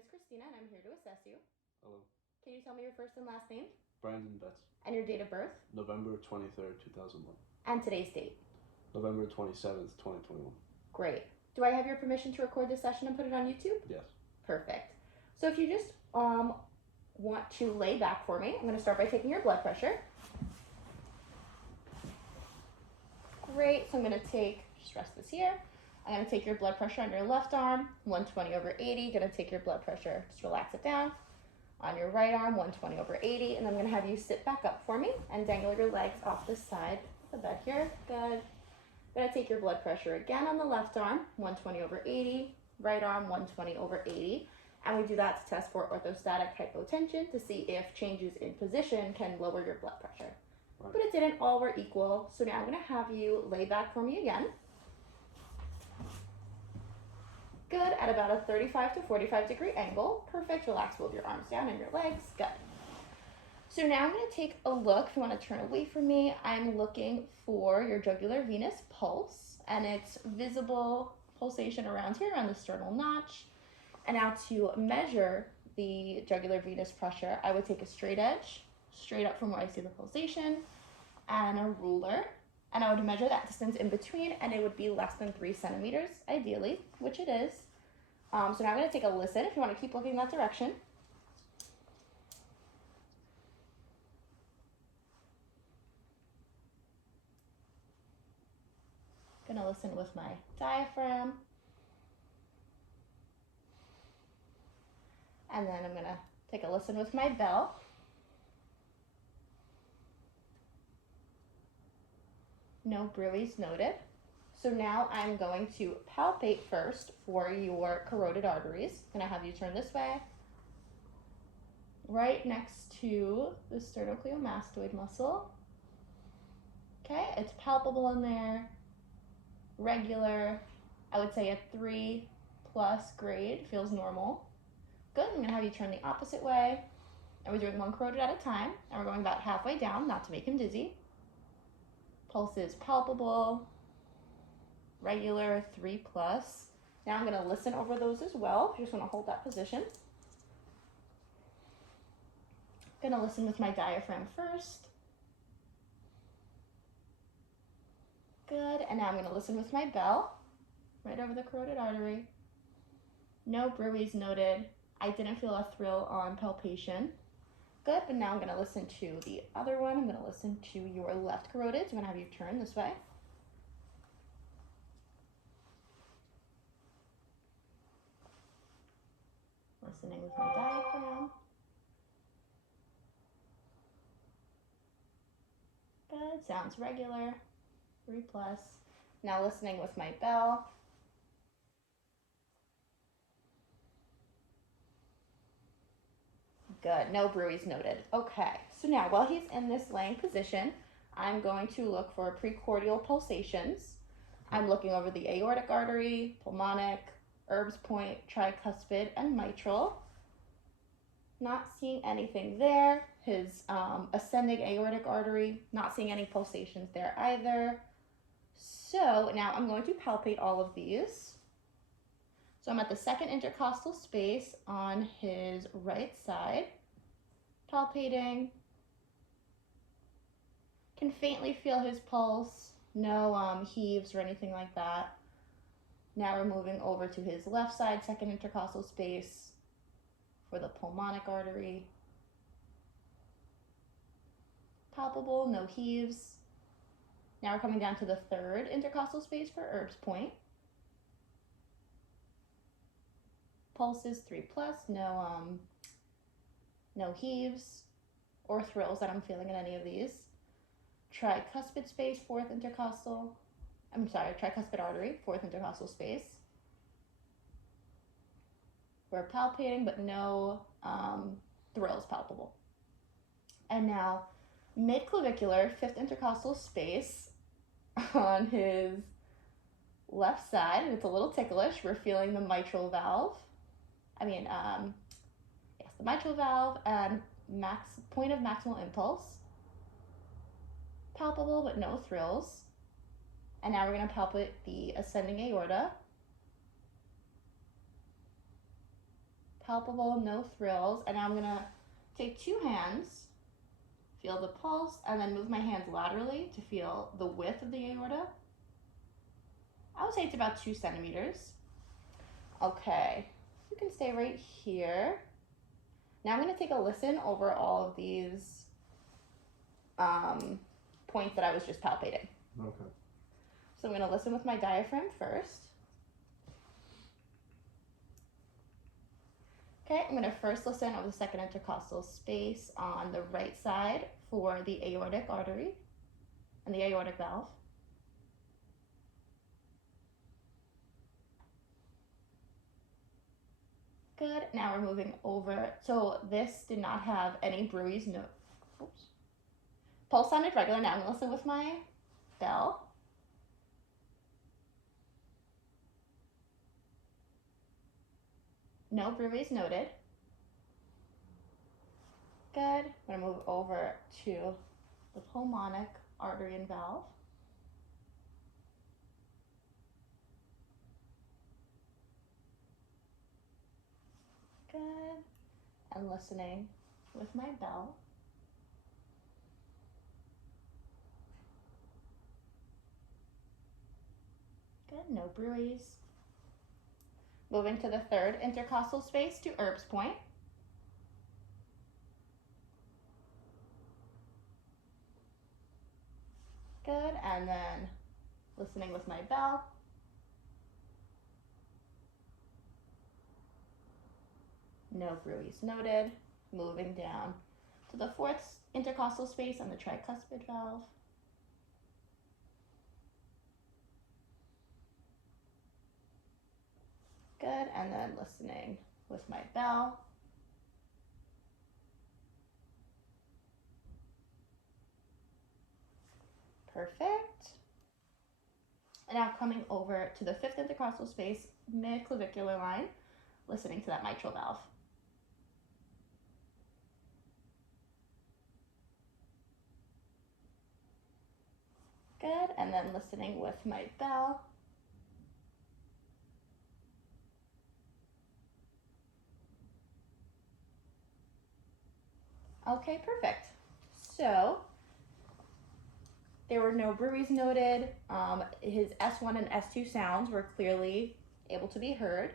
is Christina, and I'm here to assess you. Hello. Can you tell me your first and last name? Brandon Betts. And your date of birth? November 23rd, 2001. And today's date? November 27th, 2021. Great. Do I have your permission to record this session and put it on YouTube? Yes. Perfect. So if you just want to lay back for me, I'm going to start by taking your blood pressure. Great. So I'm going to just rest this here. I'm going to take your blood pressure on your left arm, 120/80. Going to take your blood pressure, just relax it down. On your right arm, 120/80. And I'm going to have you sit back up for me and dangle your legs off the side of the bed here. Good. I'm going to take your blood pressure again on the left arm, 120/80. Right arm, 120/80. And we do that to test for orthostatic hypotension to see if changes in position can lower your blood pressure. Right. But it didn't, all were equal. So now I'm going to have you lay back for me again. Good, at about a 35 to 45 degree angle. Perfect, relax both your arms down and your legs. Good. So now I'm going to take a look. If you want to turn away from me, I'm looking for your jugular venous pulse, and it's visible pulsation around here, around the sternal notch. And now to measure the jugular venous pressure, I would take a straight edge, straight up from where I see the pulsation, and a ruler. And I would measure that distance in between, and it would be less than 3 centimeters, ideally, which it is. So now I'm going to take a listen, if you want to keep looking that direction. I'm going to listen with my diaphragm. And then I'm going to take a listen with my bell. No bruits noted. So now I'm going to palpate first for your carotid arteries. I'm going to have you turn this way. Right next to the sternocleidomastoid muscle. Okay, it's palpable in there. Regular. I would say a 3+ grade, feels normal. Good, I'm going to have you turn the opposite way. And we're doing one carotid at a time. And we're going about halfway down, not to make him dizzy. Pulse is palpable, regular, 3+. Now I'm going to listen over those as well. You just want to hold that position. Going to listen with my diaphragm first. Good, and now I'm going to listen with my bell, right over the carotid artery. No bruits noted. I didn't feel a thrill on palpation. Good, but now I'm going to listen to the other one. I'm going to listen to your left carotid. So I'm going to have you turn this way. Listening with my diaphragm. Good, sounds regular, 3+. Now listening with my bell. Good, no bruits noted. Okay, so now while he's in this laying position, I'm going to look for precordial pulsations. I'm looking over the aortic artery, pulmonic, Erb's point, tricuspid, and mitral. Not seeing anything there. His ascending aortic artery, not seeing any pulsations there either. So now I'm going to palpate all of these. So I'm at the second intercostal space on his right side, palpating. Can faintly feel his pulse, no heaves or anything like that. Now we're moving over to his left side, second intercostal space for the pulmonic artery. Palpable, no heaves. Now we're coming down to the third intercostal space for Erb's point. Pulse is 3+, no heaves or thrills that I'm feeling in any of these. Tricuspid space, tricuspid artery, fourth intercostal space. We're palpating, but no thrills palpable. And now mid-clavicular, fifth intercostal space on his left side. It's a little ticklish. We're feeling the mitral valve. The mitral valve and point of maximal impulse. Palpable, but no thrills. And now we're going to palpate the ascending aorta. palpable, no thrills. And now I'm gonna take 2 hands, feel the pulse, and then move my hands laterally to feel the width of the aorta. I would say it's about 2 centimeters. Okay, you can stay right here. Now I'm gonna take a listen over all of these points that I was just palpating. Okay. So I'm gonna listen with my diaphragm first. Okay, I'm gonna first listen over the second intercostal space on the right side for the aortic artery and the aortic valve. Good, now we're moving over. So this did not have any bruits, no, oops. Pulse sounded regular. Now I'm gonna listen with my bell. No bruits noted. Good. I'm gonna move over to the pulmonic artery and valve. Good. And listening with my bell. Good, no bruits. Moving to the third intercostal space to Erb's point. Good, and then listening with my bell. No bruits noted. Moving down to the fourth intercostal space on the tricuspid valve. Good, and then listening with my bell. Perfect. And now coming over to the fifth intercostal space, mid-clavicular line, listening to that mitral valve. Good, and then listening with my bell. Okay, perfect. So there were no bruits noted. His S1 and S2 sounds were clearly able to be heard.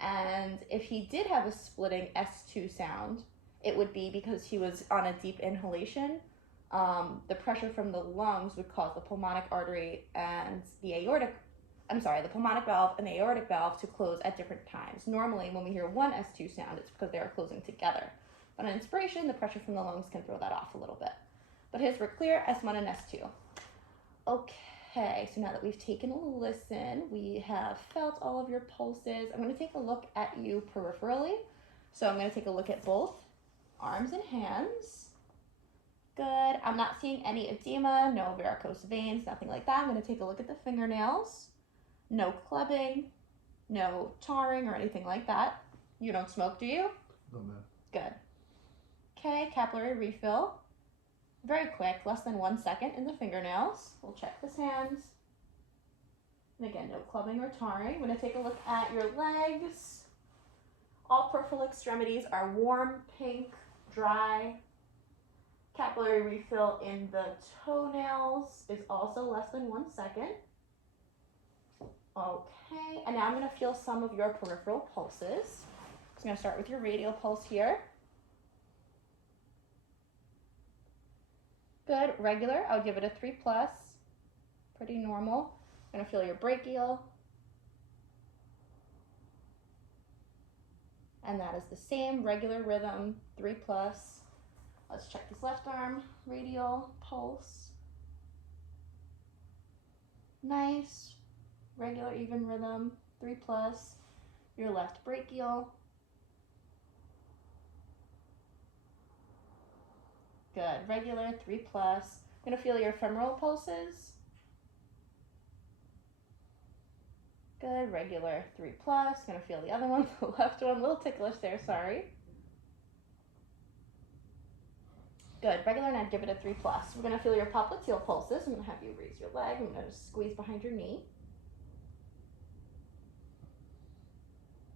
And if he did have a splitting S2 sound, it would be because he was on a deep inhalation. The pressure from the lungs would cause the pulmonic artery and the pulmonic valve and the aortic valve to close at different times. Normally, when we hear one S2 sound, it's because they are closing together. But on inspiration, the pressure from the lungs can throw that off a little bit. But his were clear, S1 and S2. Okay, so now that we've taken a listen, we have felt all of your pulses. I'm going to take a look at you peripherally. So I'm going to take a look at both arms and hands. Good. I'm not seeing any edema, no varicose veins, nothing like that. I'm going to take a look at the fingernails. No clubbing, no tarring or anything like that. You don't smoke, do you? No, ma'am. Good. Okay, capillary refill. Very quick, less than 1 second in the fingernails. We'll check his hands. And again, no clubbing or tarring. I'm going to take a look at your legs. All peripheral extremities are warm, pink, dry. Capillary refill in the toenails is also less than 1 second. Okay, and now I'm going to feel some of your peripheral pulses. I'm going to start with your radial pulse here. Good, regular. I would give it a 3+. Pretty normal. I'm going to feel your brachial. And that is the same regular rhythm, 3+. Let's check this left arm, radial pulse. Nice, regular even rhythm, 3+. Your left brachial. Good, regular, 3+. I'm gonna feel your femoral pulses. Good, regular, 3+. Gonna feel the other one, the left one, a little ticklish there, sorry. Good, regular, and I'd give it a 3+. We're gonna feel your popliteal pulses. I'm gonna have you raise your leg. I'm gonna squeeze behind your knee.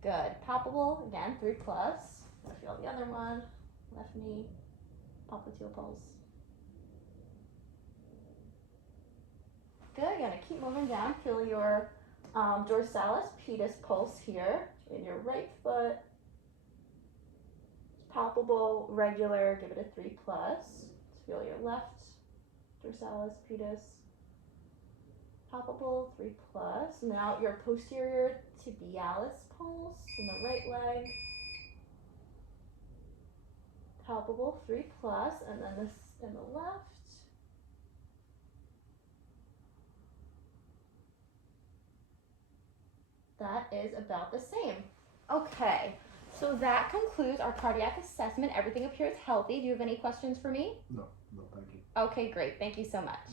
Good. Palpable, again, 3+. Let's feel the other one. Left knee, popliteal pulse. Good. You're gonna keep moving down. Feel your dorsalis pedis pulse here in your right foot. Palpable, regular. Give it a 3+. Let's feel your left dorsalis pedis. Palpable, 3+. Now your posterior tibialis pulse in the right leg. Palpable, 3+, and then this in the left. That is about the same. Okay, so that concludes our cardiac assessment. Everything appears healthy. Do you have any questions for me? No, thank you. Okay, great. Thank you so much.